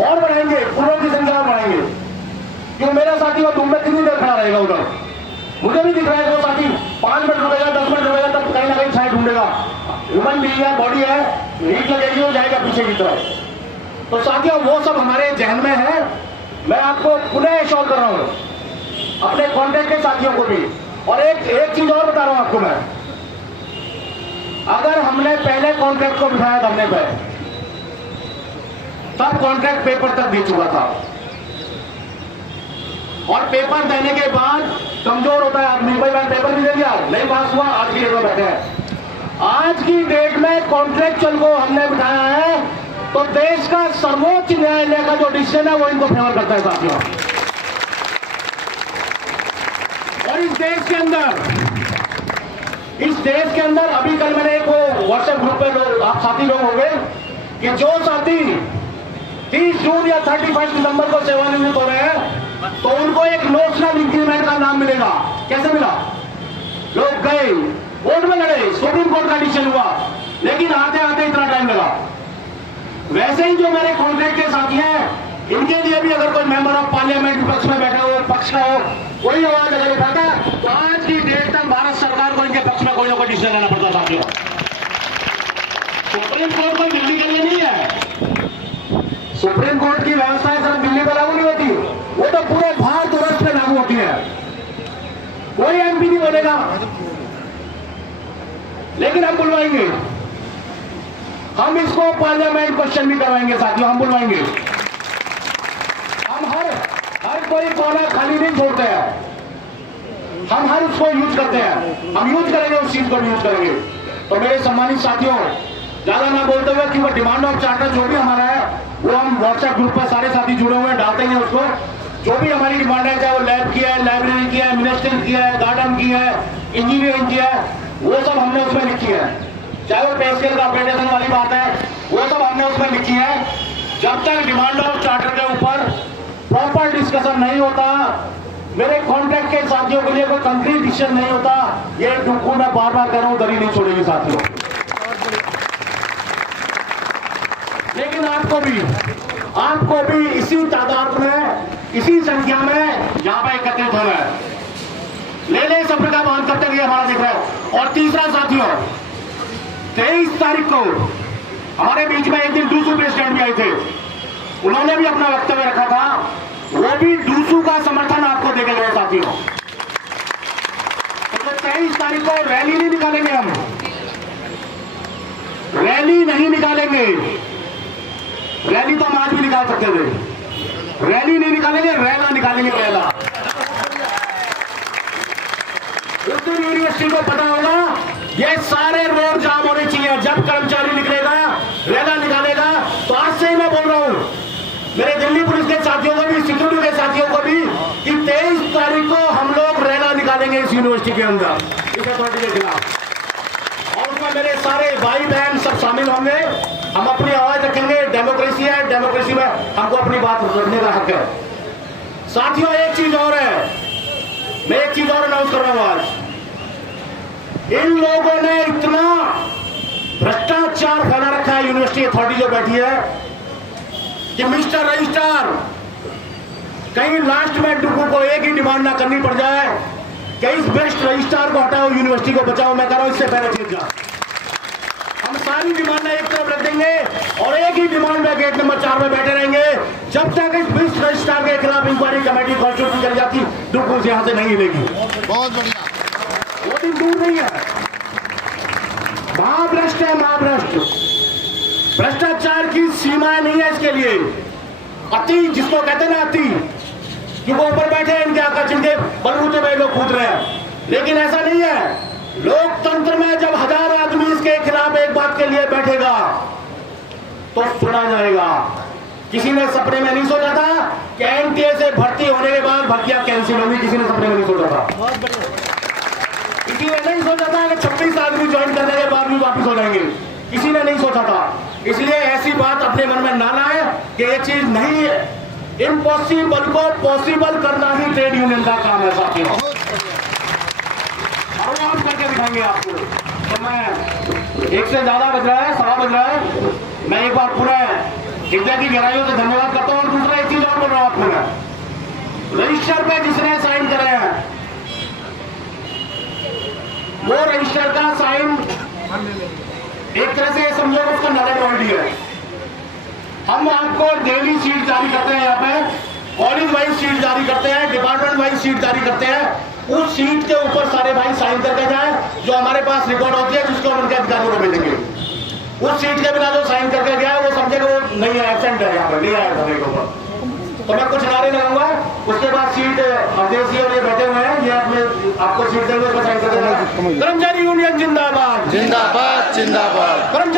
और बढ़ाएंगे, फूलों की संख्या और बढ़ाएंगे। क्यों मेरा साथी वो धूप में कितनी देर खड़ा रहेगा उधर? मुझे भी दिख रहा है वो साथी 5 मिनट रुकेगा, 10 मिनट रुकेगा, तब कहीं ना कहीं छाया ढूंढेगा। ह्यूमन बीइंग है, बॉडी है, हीट लगेगी, वो जाएगा पीछे की तरफ। तो साथियों वो सब हमारे जहन में है। मैं आपको पुनः एश्योर कर रहा हूं अपने कॉन्ट्रैक्ट के साथियों को भी। और एक चीज और बता रहा हूं आपको मैं, अगर हमने पहले कॉन्ट्रैक्ट को बिठाया धरने पे, तब कॉन्ट्रैक्ट पेपर तक दे चुका था, और पेपर देने के बाद कमजोर होता है आदमी। भाई मैं पेपर भी दे दिया, नहीं पास हुआ, आज की डेट में बैठे हैं। आज की डेट में कॉन्ट्रैक्चुअल को हमने बिठाया है तो देश का सर्वोच्च न्यायालय का जो डिसीजन है वो इनको फेवर करता है साथियों। और इस देश के अंदर अभी कल मैंने एक व्हाट्सएप ग्रुप पे आप साथी लोग होंगे कि जो साथी 30 जून या 31 दिसंबर को सेवानिवृत्त हो रहे हैं तो उनको एक नोशनल इंक्रीमेंट का नाम मिलेगा। कैसे मिला? लोग गए, कोर्ट में लड़े, सुप्रीम कोर्ट का डिसीजन हुआ, लेकिन आते आते इतना टाइम लगा। वैसे ही जो मेरे कॉन्ट्रैक्ट के साथी हैं, इनके लिए भी अगर कोई मेंबर ऑफ पार्लियामेंट विपक्ष में बैठा हो, पक्ष का हो, कोई आवाज अगर उठाता तो आज की डेट तक भारत सरकार को इनके पक्ष में कोई ना कोई डिसीजन लेना पड़ता साथियों। सुप्रीम कोर्ट कोई दिल्ली के लिए नहीं है। सुप्रीम कोर्ट की व्यवस्थाएं सिर्फ दिल्ली पर लागू नहीं होती, वो तो पूरे भारतवर्ष पे लागू होती है। कोई एमपी नहीं बोलेगा, लेकिन हम बुलवाएंगे, हम इसको पार्लियामेंट क्वेश्चन भी करवाएंगे साथियों, हम बुलवाएंगे। हम हर कोई कोना खाली नहीं छोड़ते हैं, हम हर उसको यूज करते हैं, हम यूज करेंगे, उस चीज को यूज करेंगे। तो मेरे सम्मानित साथियों, ज्यादा ना बोलते हुए कि वो डिमांड ऑफ चार्टर जो भी हमारा है वो हम व्हाट्सएप ग्रुप पर सारे साथी जुड़े हुए हैं, डालते हैं उसको। जो भी हमारी डिमांड है, चाहे वो लैब की है, लाइब्रेरी की है, मिनिस्ट्री की है, गार्डन की है, इंजीनियरिंग की है, वो सब हमने उसमें लिखी है। चाहे वो पे स्केल का अपडेटेशन वाली बात है, वो सब हमने उसमें लिखी है। जब तक डिमांड ऑफ चार्टर के ऊपर प्रॉपर डिस्कशन नहीं होता, मेरे कॉन्ट्रैक्ट के साथियों के लिए कोई कंक्रीट डिसीजन नहीं होता, ये डुक्कू मैं बार बार कह रहा हूं, दरी नहीं छोड़ेगी साथियों। लेकिन आपको भी इसी तादाद में, इसी संख्या में यहां पर एकत्रित होना है। ले सफर का मान करते हुए हमारा दिख रहा है। और तीसरा साथियों, 23 तारीख को हमारे बीच में एक दिन डूसू प्रेसिडेंट भी आए थे, उन्होंने भी अपना वक्तव्य रखा था, वो भी डूसू का समर्थन आपको देके गए साथियों। तो 23 तारीख को रैली नहीं निकालेंगे, हम रैली नहीं निकालेंगे। रैली तो हम आज भी निकाल सकते थे, रैली नहीं निकालेंगे, रैला निकालेंगे, रैला। उस दिन यूनिवर्सिटी को पता होगा ये सारे रोड जाम होने चाहिए। जब कर्मचारी निकलेगा, रैला निकालेगा, तो आज से ही मैं बोल रहा हूं मेरे दिल्ली पुलिस के साथियों को भी, सिक्योरिटी के साथियों को भी, कि 23 तारीख को हम लोग रैला निकालेंगे इस यूनिवर्सिटी के अंदर, इस अथॉरिटी के खिलाफ। और उसमें मेरे सारे भाई बहन सब शामिल होंगे, हम अपनी आवाज रखेंगे। डेमोक्रेसी है, डेमोक्रेसी में हमको अपनी बात रखने का हक है साथियों। एक चीज और है, मैं एक चीज और अनाउंस कर रहा हूं आज। इन लोगों ने इतना भ्रष्टाचार फैला रखा है, यूनिवर्सिटी अथॉरिटी जो बैठी है, कि मिस्टर रजिस्ट्रार कहीं लास्ट में डुक्कू को एक ही डिमांड ना करनी पड़ जाए कि इस बेस्ट रजिस्ट्रार को हटाओ, यूनिवर्सिटी को बचाओ। मैं कह रहा हूं इससे पहले चीज जा, हम सारी डिमांडें एक तरफ रख देंगे और एक ही डिमांड में गेट नंबर 4 में बैठे रहेंगे जब तक इस बेस्ट रजिस्ट्रार के खिलाफ इंक्वायरी कमेटी कॉन्स्टिट्यूट कर जाती, डुक्कू से यहां से नहीं हिलेगी। बहुत बढ़िया, वो दिन दूर नहीं है। महाभ्रष्ट है, महाभ्रष्ट। भ्रष्टाचार की सीमाएं नहीं है इसके लिए। अति जिसको कहते हैं ना, अति, कि वो ऊपर बैठे हैं इनके आकर, जिनके बलबूते पे लोग कूद रहे हैं, लेकिन ऐसा नहीं है। लोकतंत्र में जब 1000 आदमी इसके खिलाफ एक बात के लिए बैठेगा तो सुना जाएगा। किसी ने सपने में नहीं सोचा था कि एनटीए से भर्ती होने के बाद भर्तियां कैंसिल होंगी, किसी ने सपने में नहीं सोचा था। किसी ने नहीं सोचा था कि 26 आदमी ज्वाइन करने के बाद भी वापिस हो जाएंगे, किसी ने नहीं सोचा था। इसलिए ऐसी बात अपने मन में ना लाए कि ये चीज नहीं है। इम्पॉसिबल को पॉसिबल करना ही ट्रेड यूनियन का काम है साथियों, और वो हम करके दिखाएंगे आपको। तो मैं, एक से ज्यादा बज रहा है, 1:15 बज रहा है, मैं एक बार पूरा हृदय की गहराइयों से धन्यवाद करता हूं। और दूसरा एक चीज और बोल रहा हूं आपको मैं, रजिस्टर पे जिसने साइन करे हैं वो रजिस्टर का साइन एक तरह से समझो कि उसका नॉलेज ऑलरेडी है। हम आपको डेली शीट जारी करते हैं, यहाँ पे कॉलेज वाइज शीट जारी करते हैं, डिपार्टमेंट वाइज शीट जारी करते हैं। उस शीट के ऊपर सारे भाई साइन करके जाए, जो हमारे पास रिकॉर्ड होती है, जिसको हम उनके अधिकारियों को भेजेंगे। उस शीट के बिना जो साइन करके गया है वो समझेगा वो नहीं है, एबसेंट है, यहाँ पर नहीं आया धरने के ऊपर। तो मैं कुछ नारे लगाऊंगा, उसके बाद सीट अवधेश जी और ये बैठे हुए हैं, ये अपने आपको सीट देंगे, उसमें साइन कर देना। कर्मचारी यूनियन जिंदाबाद, जिंदाबाद जिंदाबाद। कर्मचारी